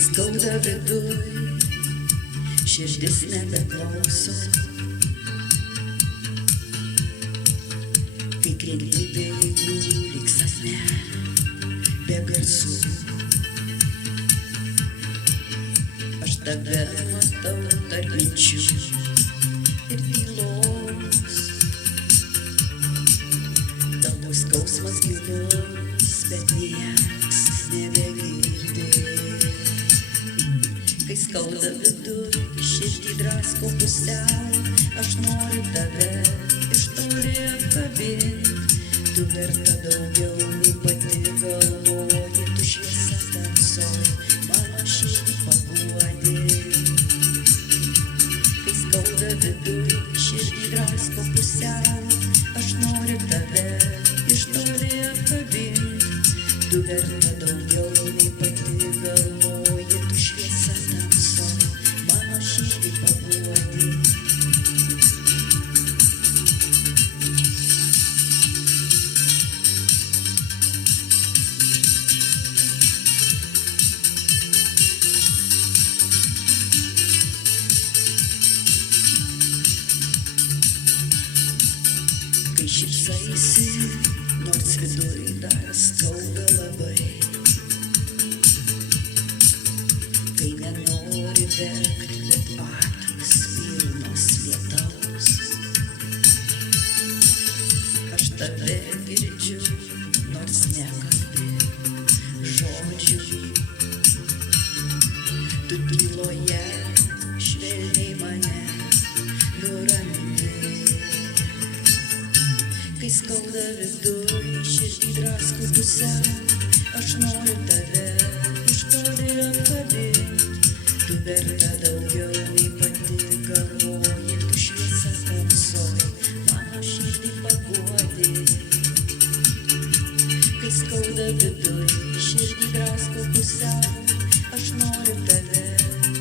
skauda viduj, širdis nebeklauso, kai krenti be jėgų lyg sapne, be garsų. Aš tave matau tarp minčių ir tylos, tavo skausmas gilus, bet nieks nebegirdi. Kai skauda viduj, širdį drasko pusiau, aš noriu tave iš toli apkabint. Tu verta daugiau nei pati galvoji, tu šviesa tamsoj, mano širdį paguodi. Kai skauda viduj, širdį drasko pusiau, aš noriu tave iš toli apkabint. Tu verta daugiau nei pati galvoji, tu šviesa tamsoj, mano širdį paguodi. Kai šypsaisi, nors viduj dar skauda labai, kai nenori verkt, bet akys pilnos lietaus. Aš tave girdžiu, nors nekalbi žodžių. Tu tyloje švelniai mane nuramini. Kai skauda viduj, širdį drasko pusiau, aš noriu tave iš toli apkabint. Tu verta daugiau nei pati galvoji, tu šviesa tamsoj, mano širdį paguodi. Kai skauda viduj, širdį drasko pusiau, aš noriu tave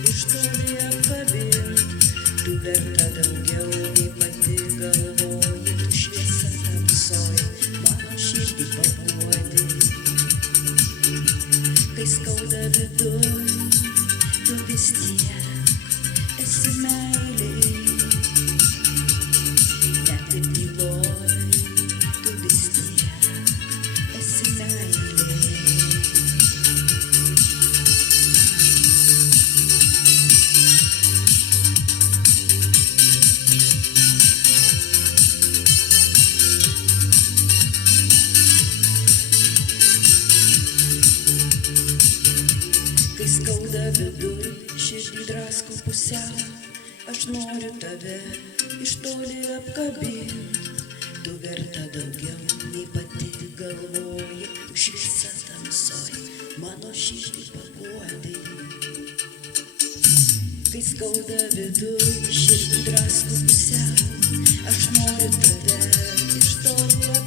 iš toli apkabint. Tu verta daugiau nei pati galvoji, tu šviesa tamsoj, mano širdį paguodi. Kai skauda viduj, tu vis tiek esi meilėj. Net ir tyloj, tu vis tiek esi meilėj. Kai skauda viduj, širdį drasko pusiau, aš noriu tave iš toli apkabint. Tu verta daugiau nei pati galvoji, tu šviesa tamsoj, mano širdį paguodi. Kai skauda viduj, širdį drasko pusiau, aš noriu tave iš toli